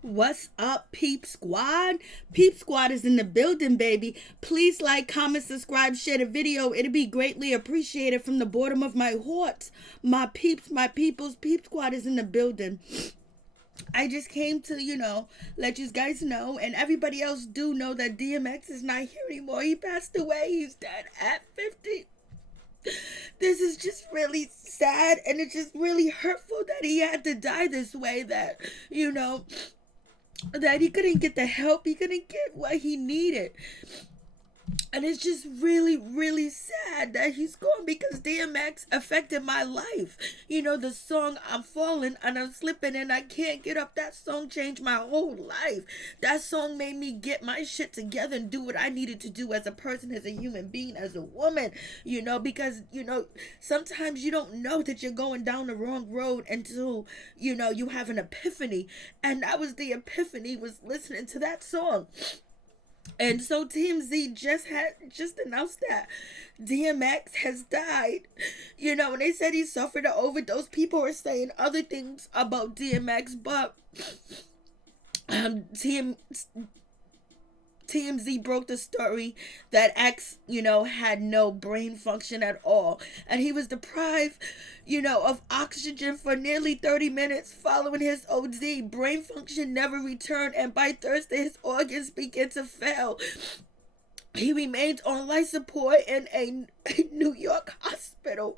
What's up, Peep Squad? Peep Squad is in the building, baby. Please like, comment, subscribe, share the video. It'd be greatly appreciated from the bottom of my heart. My peeps, my peoples, Peep Squad is in the building. I just came to, let you guys know, and everybody else do know that DMX is not here anymore. He passed away. He's dead at 50. This is just really sad, and it's just really hurtful that he had to die this way, that he couldn't get the help, he couldn't get what he needed. And it's just really, really sad that he's gone because DMX affected my life. The song I'm falling and I'm slipping and I can't get up, that song changed my whole life. That song made me get my shit together and do what I needed to do as a person, as a human being, as a woman, because, sometimes you don't know that you're going down the wrong road until, you have an epiphany. And that was the epiphany, was listening to that song. And so TMZ just announced that DMX has died. And they said he suffered an overdose. People are saying other things about DMX, but TMZ broke the story that X, had no brain function at all. And he was deprived, of oxygen for nearly 30 minutes following his OD. Brain function never returned, and by Thursday, his organs began to fail. He remained on life support in a New York hospital.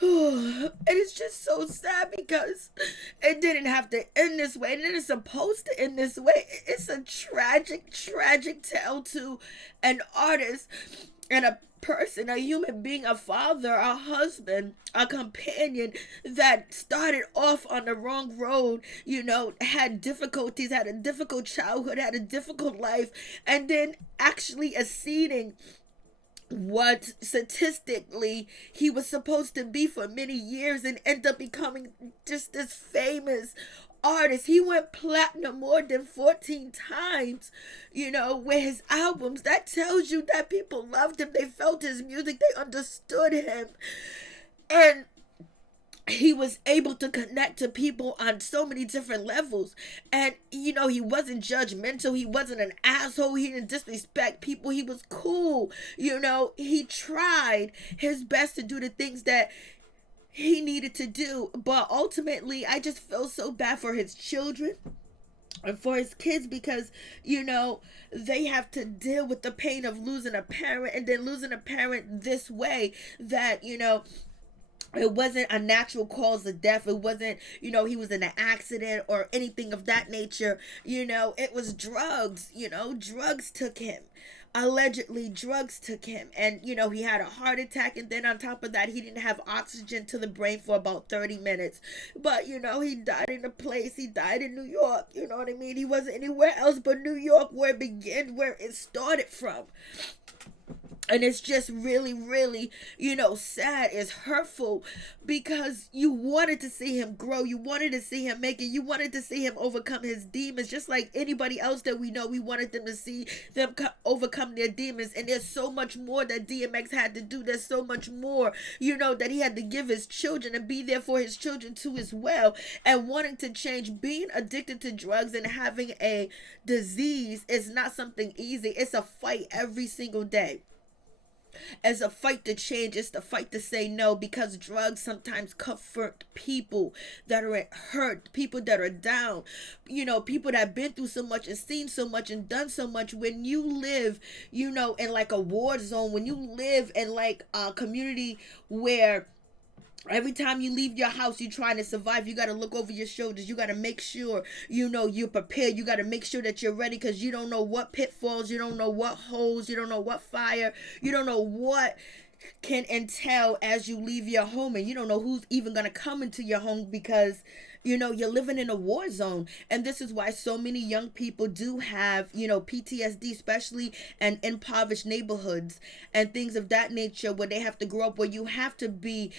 And it's just so sad because it didn't have to end this way. It isn't supposed to end this way. It's a tragic, tragic tale to an artist and a person, a human being, a father, a husband, a companion that started off on the wrong road, had difficulties, had a difficult childhood, had a difficult life, and then actually acceding what statistically he was supposed to be for many years and end up becoming just this famous artist. He went platinum more than 14 times, with his albums. That tells you that people loved him. They felt his music. They understood him. And he was able to connect to people on so many different levels. And, he wasn't judgmental. He wasn't an asshole. He didn't disrespect people. He was cool. He tried his best to do the things that he needed to do. But ultimately, I just feel so bad for his children and for his kids because, they have to deal with the pain of losing a parent and then losing a parent this way that, it wasn't a natural cause of death. It wasn't, he was in an accident or anything of that nature. It was drugs. Drugs took him. Allegedly, drugs took him. And, he had a heart attack. And then on top of that, he didn't have oxygen to the brain for about 30 minutes. But, he died in a place. He died in New York. You know what I mean? He wasn't anywhere else but New York, where it began, where it started from. And it's just really, really, sad. It's hurtful because you wanted to see him grow. You wanted to see him make it. You wanted to see him overcome his demons. Just like anybody else that we know, we wanted them to see them overcome their demons. And there's so much more that DMX had to do. There's so much more, that he had to give his children and be there for his children too as well. And wanting to change, being addicted to drugs and having a disease is not something easy. It's a fight every single day. As a fight to change, it's the fight to say no, because drugs sometimes comfort people that are hurt, people that are down, people that have been through so much and seen so much and done so much. When you live, in like a war zone, when you live in like a community where every time you leave your house, you're trying to survive. You got to look over your shoulders. You got to make sure, you're prepared. You got to make sure that you're ready because you don't know what pitfalls, you don't know what holes, you don't know what fire, you don't know what can entail as you leave your home. And you don't know who's even going to come into your home because, you're living in a war zone. And this is why so many young people do have, PTSD, especially in impoverished neighborhoods and things of that nature, where they have to grow up, where you have to be,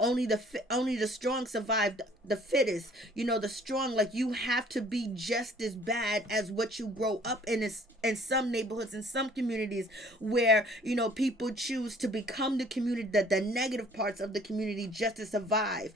only the strong survive, the fittest, the strong. Like, you have to be just as bad as what you grow up in. In some neighborhoods, in some communities, where people choose to become the community, the negative parts of the community, just to survive.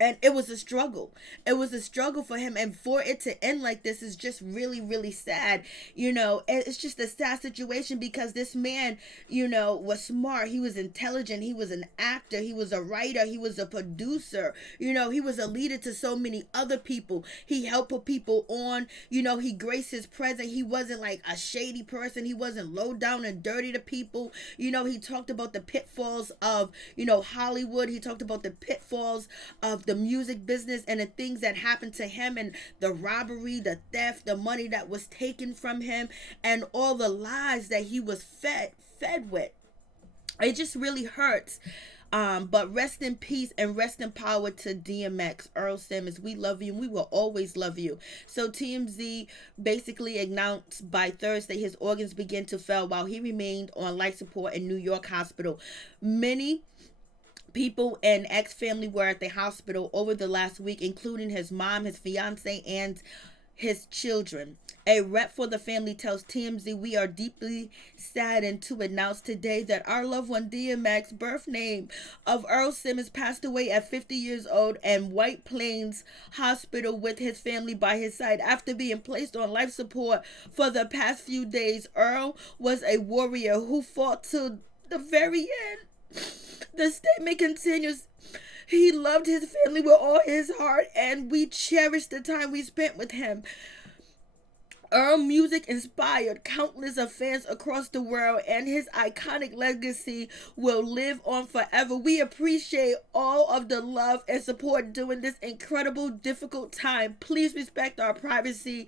And it was a struggle. It was a struggle for him, and for it to end like this is just really, really sad. It's just a sad situation, because this man, was smart, he was intelligent, he was an actor, he was a writer, he was a producer, he was a leader to so many other people. He helped put people on, he graced his presence. He wasn't like a shady person, he wasn't low down and dirty to people. He talked about the pitfalls of Hollywood. He talked about the pitfalls of the music business and the things that happened to him, and the robbery, the theft, the money that was taken from him, and all the lies that he was fed with. It just really hurts. But rest in peace and rest in power to DMX Earl Simmons. We love you, and we will always love you. So TMZ basically announced by Thursday his organs began to fail while he remained on life support in New York hospital. Many people and X family were at the hospital over the last week, including his mom, his fiance, and his children. A rep for the family tells TMZ, "We are deeply saddened to announce today that our loved one DMX, birth name of Earl Simmons, passed away at 50 years old in White Plains Hospital with his family by his side after being placed on life support for the past few days. Earl was a warrior who fought to the very end." The statement continues, "He loved his family with all his heart, and we cherish the time we spent with him. Earl music inspired countless of fans across the world, and his iconic legacy will live on forever. We appreciate all of the love and support during this incredible, difficult time. Please respect our privacy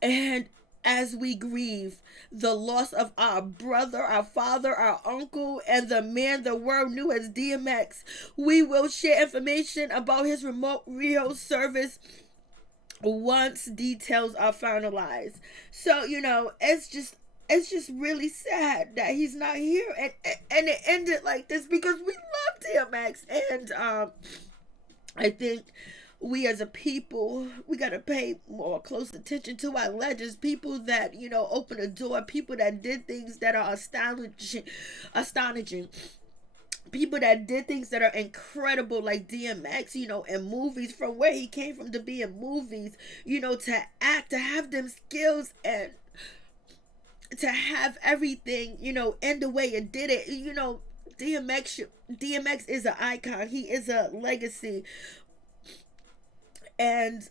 and as we grieve the loss of our brother, our father, our uncle, and the man the world knew as DMX. We will share information about his remote Rio service once details are finalized." So, it's just really sad that he's not here, and it ended like this, because we love DMX. And I think we as a people, we got to pay more close attention to our legends, people that open a door, people that did things that are astonishing, people that did things that are incredible, like DMX, in movies, from where he came from to be in movies, to act, to have them skills, and to have everything, end the way it did it. DMX is an icon. He is a legacy. And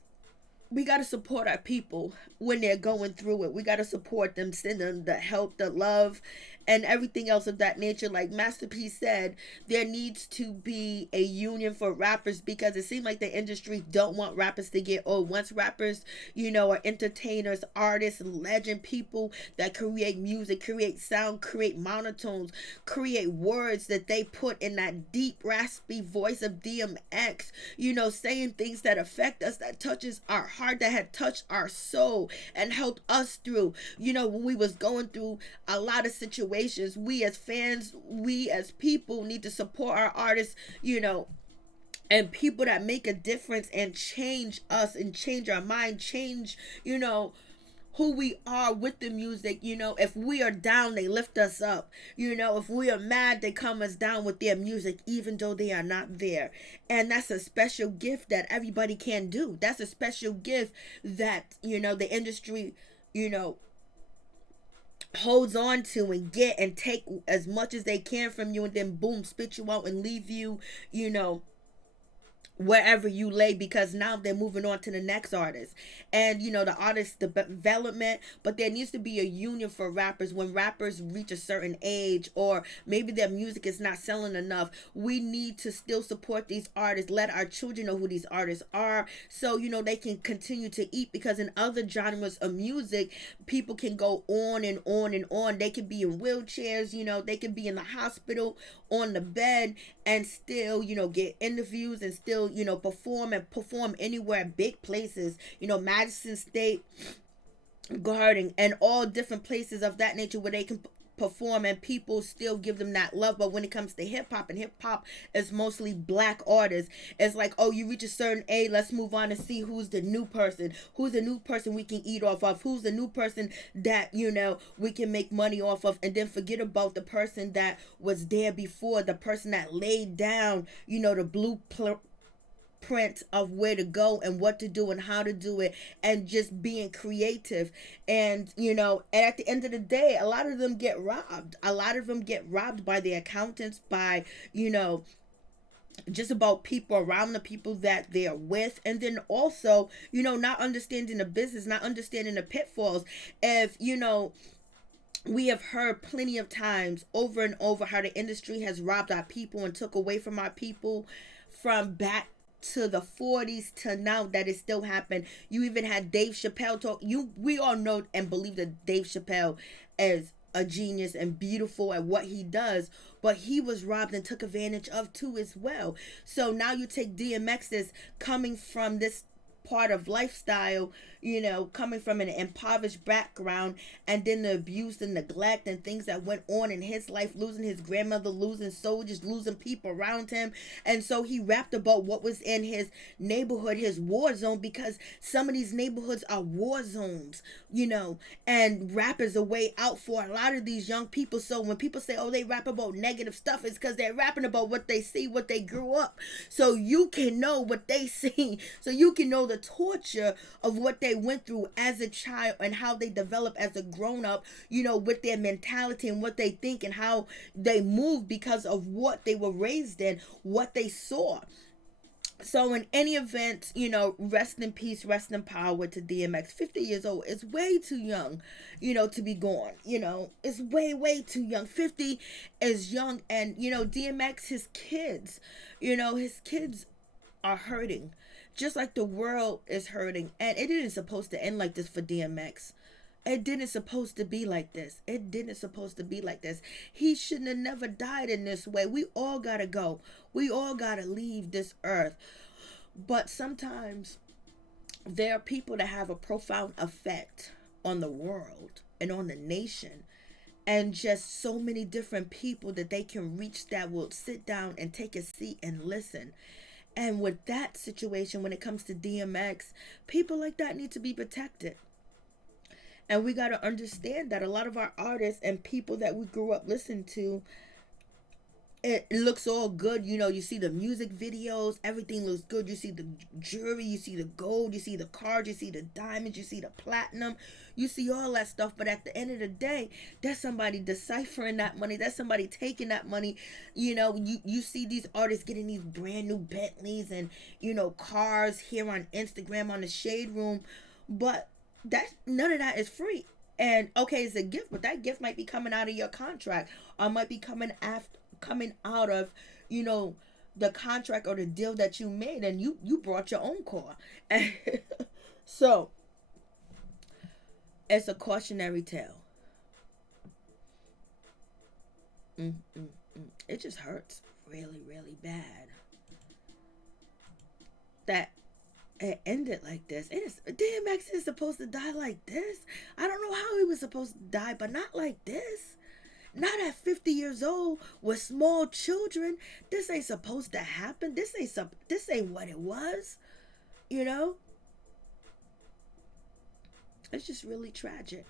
we got to support our people when they're going through it. We got to support them, send them the help, the love, and everything else of that nature. Like Master P said, there needs to be a union for rappers, because it seems like the industry don't want rappers to get old. Once rappers, are entertainers, artists, legend people that create music, create sound, create monotones, create words that they put in that deep, raspy voice of DMX, saying things that affect us, that touches our heart, that had touched our soul and helped us through, when we was going through a lot of situations. We as fans, we as people need to support our artists, and people that make a difference and change us and change our mind, change, who we are with the music. If we are down, they lift us up. If we are mad, they calm us down with their music, even though they are not there. And that's a special gift that everybody can do. That's a special gift that, the industry, holds on to and get and take as much as they can from you, and then boom, spit you out and leave you, wherever you lay, because now they're moving on to the next artist. And the artist development, but there needs to be a union for rappers. When rappers reach a certain age, or maybe their music is not selling enough, we need to still support these artists. Let our children know who these artists are, so they can continue to eat, because in other genres of music, people can go on and on and on. They can be in wheelchairs, they can be in the hospital on the bed, and still get interviews, and still perform anywhere, big places, Madison State Garden, and all different places of that nature, where they can perform and people still give them that love. But when it comes to hip hop, and hip hop is mostly black artists, it's like, oh, you reach a certain age, let's move on and see who's the new person, we can eat off of, who's the new person that, you know, we can make money off of, and then forget about the person that was there before, the person that laid down, you know, the blueprint of where to go and what to do and how to do it, and just being creative. And you know, and at the end of the day, a lot of them get robbed. A lot of them get robbed by the accountants, by, you know, just about people around, the people that they're with. And then also, you know, not understanding the business, not understanding the pitfalls. If, you know, we have heard plenty of times over and over how the industry has robbed our people and took away from our people, from back to the 40s to now, that it still happened. You even had Dave Chappelle talk. We all know and believe that Dave Chappelle is a genius and beautiful at what he does, but he was robbed and took advantage of too as well. So now you take DMX, is coming from this part of lifestyle, you know, coming from an impoverished background, and then the abuse and neglect and things that went on in his life, losing his grandmother, losing soldiers, losing people around him. And so he rapped about what was in his neighborhood, his war zone, because some of these neighborhoods are war zones, you know, and rap is a way out for a lot of these young people. So when people say, oh, they rap about negative stuff, it's because they're rapping about what they see, what they grew up. So you can know what they see, so you can know the torture of what they went through as a child and how they develop as a grown-up, you know, with their mentality and what they think and how they move because of what they were raised in, what they saw. So in any event, you know, rest in peace, rest in power to DMX. 50 years old is way too young, you know, to be gone. You know, it's way too young. 50 is young. And, you know, DMX, his kids, you know, his kids are hurting, just like the world is hurting. And it isn't supposed to end like this for DMX. It didn't supposed to be like this. It didn't supposed to be like this. He shouldn't have never died in this way. We all gotta go. We all gotta leave this earth. But sometimes there are people that have a profound effect on the world and on the nation, and just so many different people that they can reach, that will sit down and take a seat and listen. And with that situation, when it comes to DMX, people like that need to be protected. And we got to understand that a lot of our artists and people that we grew up listening to, it looks all good. You know, you see the music videos, everything looks good. You see the jewelry, you see the gold, you see the cards, you see the diamonds, you see the platinum, you see all that stuff. But at the end of the day, there's somebody deciphering that money. There's somebody taking that money. You know, you see these artists getting these brand new Bentleys and, you know, cars here on Instagram, on the Shade Room. But none of that is free. And okay, it's a gift, but that gift might be coming out of your contract, or might be coming out of, you know, the contract or the deal that you made, and you brought your own car. So it's a cautionary tale. It just hurts really bad that it ended like this. It is, DMX is supposed to die like this. I don't know how he was supposed to die, but not like this. Not at 50 years old with small children. This ain't supposed to happen. This ain't what it was. You know? It's just really tragic.